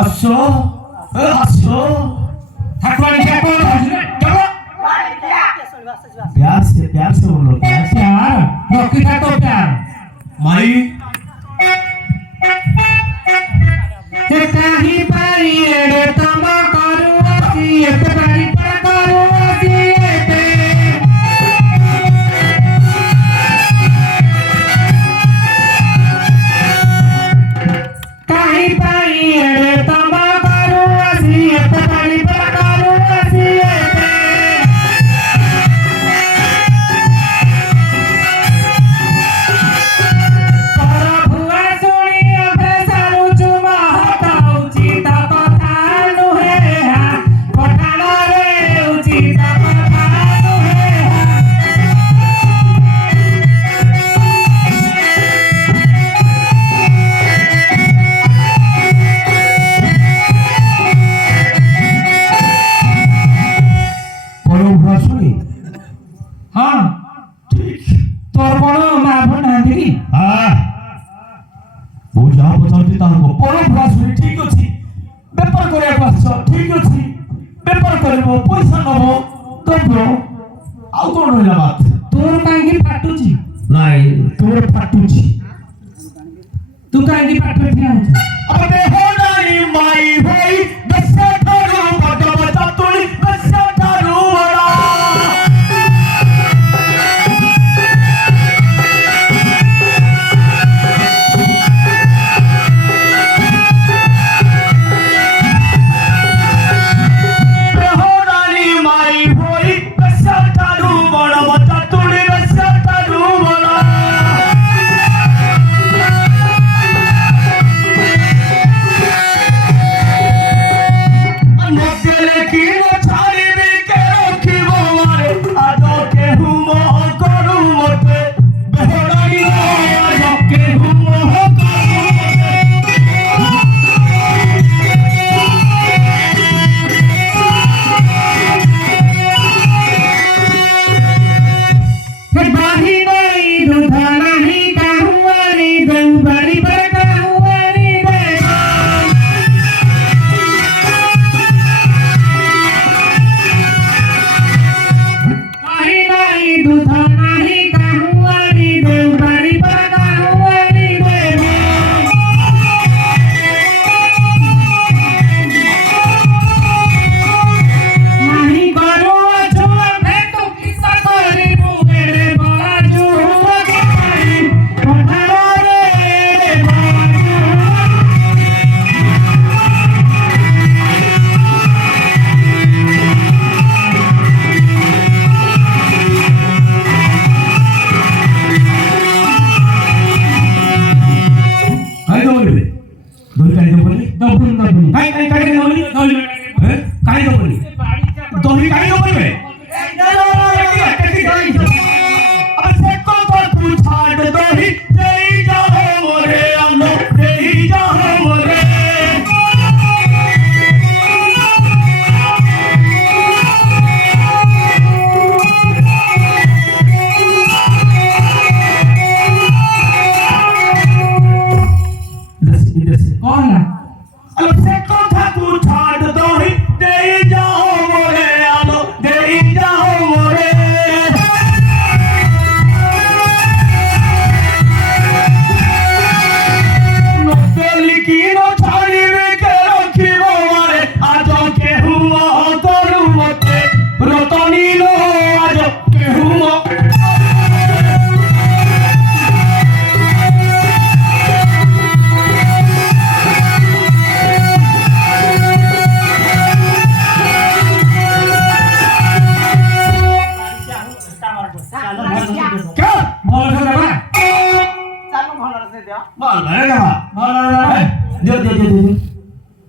আসো আসো ঠাকুরানি क्या बोल रहे चलो प्यार से बोलो प्यार रोकी था तो प्यार माई ते काही पारी रे तम करू आसी एक पारी पर करू आसी एते काही पारी रे तम करू आसी एक पारी पर करू आसी एते पैसा नब दब आउ कौन रहा बात तोर कहीं फाटुची नाई तोर फाटुची तू कहीं फाटु थिया अबे हो नाई माई भाई दस थारू बड़ा बच्चा तोड़ी दस थारू बड़ा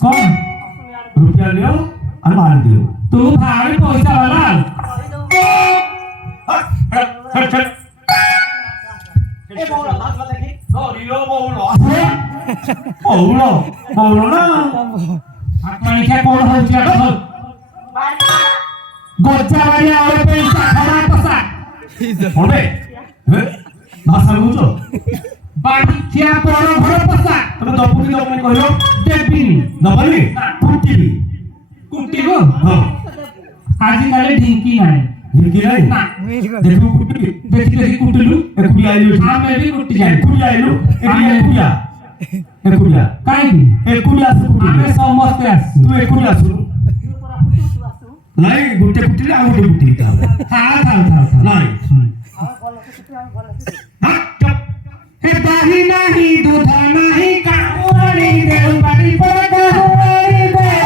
कौन रुपया लियो और मान दियो तू भाई पैसा वाला ए बोलो हाथ वाला देखी सॉरी लो बोलो बोलो बोलो ना हाथ क्या बोल हो क्या तो गोचा वाला और पैसा खड़ा पसा होबे भाषा बुझो बाड़ी क्या बड़ घर पसा तमे दपुरी दमे कहियो ଦେବିନି ଦବନି କୁଟିବି କୁଟିବ ହଁ ଆଜିକାଲି ଢିଙ୍କି ନାହିଁ ଢିଙ୍କି ନାହିଁ ନା ଦେଖିବୁ କୁଟିବି ଦେଖି ଦେଖି କୁଟିଲୁ ଏକୁଟିଆ ଆଇଲୁ ଆମେ ବି କୁଟି ଯାଇ ଏକୁଟିଆ ଆଇଲୁ ଏକୁଟିଆ ଏକୁଟିଆ କାହିଁକି ଏକୁଟିଆ ଆସୁ ଆମେ କୁଟିବି ସମସ୍ତେ ଆସିଛୁ ତୁ ଏକୁଟିଆ ଆସୁ ନାଇଁ ଗୋଟେ କୁଟିଲେ ଆଉ ଗୋଟେ କୁଟିବି ଥାଉ ଥାଉ ଥାଉ ଥାଉ ନାଇଁ ହଁ ଚୁପ हे दही नहीं दूध नहीं काहुआनी देव बाड़ी पर काहुआनी देव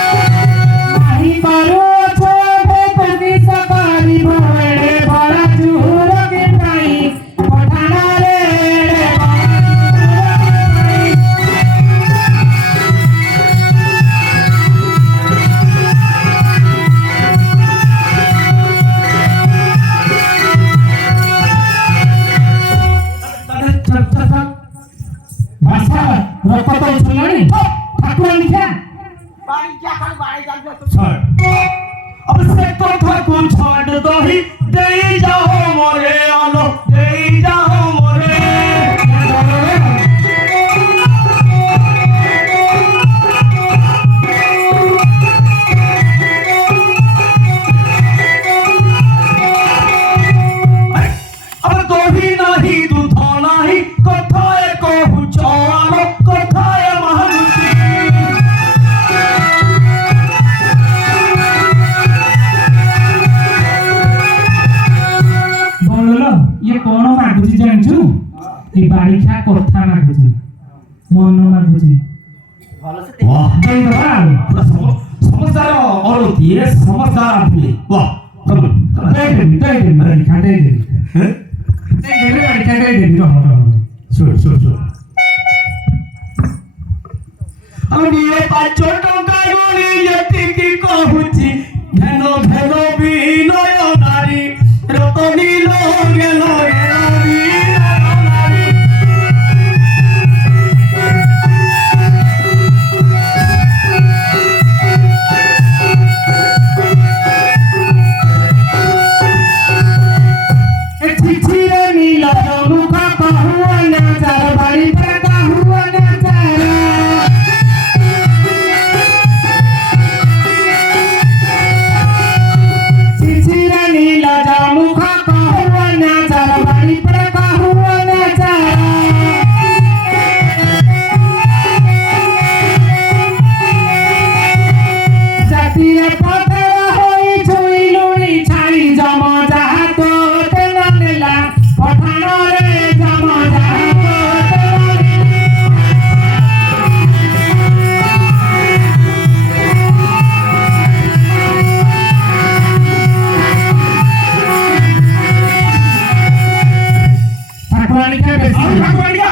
नहीं करो छोटे तुमी सकारी भोरे बड़ा चूर के भाई पठाना रे भाषा रखत उछलनी ठाकुर लिखा छोड़ अब से कथा को छोड़ दो ही दे जाओ मोरे आलो दे जाओ मोरे अब दो ही नहीं दूध नहीं कथा को चौआलो कथा महारुचि बोलो ये कौन मागुची जानछु ये बारिखा कथा मागुची मन मागुची वाह दे दबा समझदार और ये समझदार आदमी वाह कम दे दे बारिखा दे दे हैं बारिखा दे दे रहो सुन আমি এ পাঁচ টাকা গলি এতিকি কহুছি ঘেন ঘেন বিনয় নারী রতনীল গেল এলারি নারী ए छिछिरे नील मुख कहुआ ना चार बाड़ी पर कहुआ ना चार छिछिरे नील मुख कहुआ ना चार बाड़ी पर कहुआ ना चार जातिरे पथरा होई छुइलुनी छाई जमा जाहा तो तेना नेला पठानो रे जमा जाहा तो तेना ठाकुरानी के और बेसी ठाकुरानिया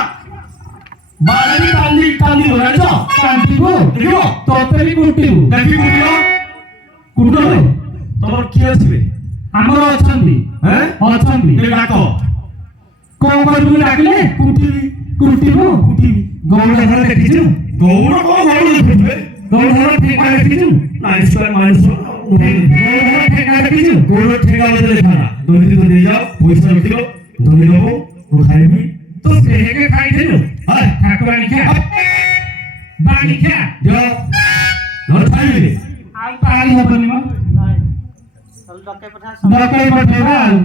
बालाजी ताली ताली हो रहा है जो कांतिबो देखो तोते भी कुटिबो দেখি কুটিও कुटो তোমার কি আছে ଆମର ଅଛନ୍ତି হ্যাঁ ଅଛନ୍ତି তুমি ডাকো কোন କରିବୁ ଡାକିଲେ কুটিবি କୁଟିବୁ কুটিবি ଗୌଡ଼ ଘର ଦେଖିଛୁ গৌড় কো গৌড় দেখবে ଗୌଡ଼ ଘର ଠେଙ୍ଗା ଦେଖିଛୁ নাইস করে মাইনাস ଗୌଡ଼ ଘର ଠେଙ୍ଗା ଦେଖିଛୁ গৌড় ঠেকা বলে দেখা না দলিত তো দিয়ে যাও পয়সা রখিলো ধরে নেবো ও খাইবি ତୁ ସେହେକେ ଖାଇଥିଲୁ হ্যাঁ ଠାକୁରାଣୀ ଖିଆ ବାଣୀ ଖିଆ যাও ধর খাইবি ଆଉ ପାଳି ହବନି ମ ଡକେଇ ପଠେଇବା ଆଉ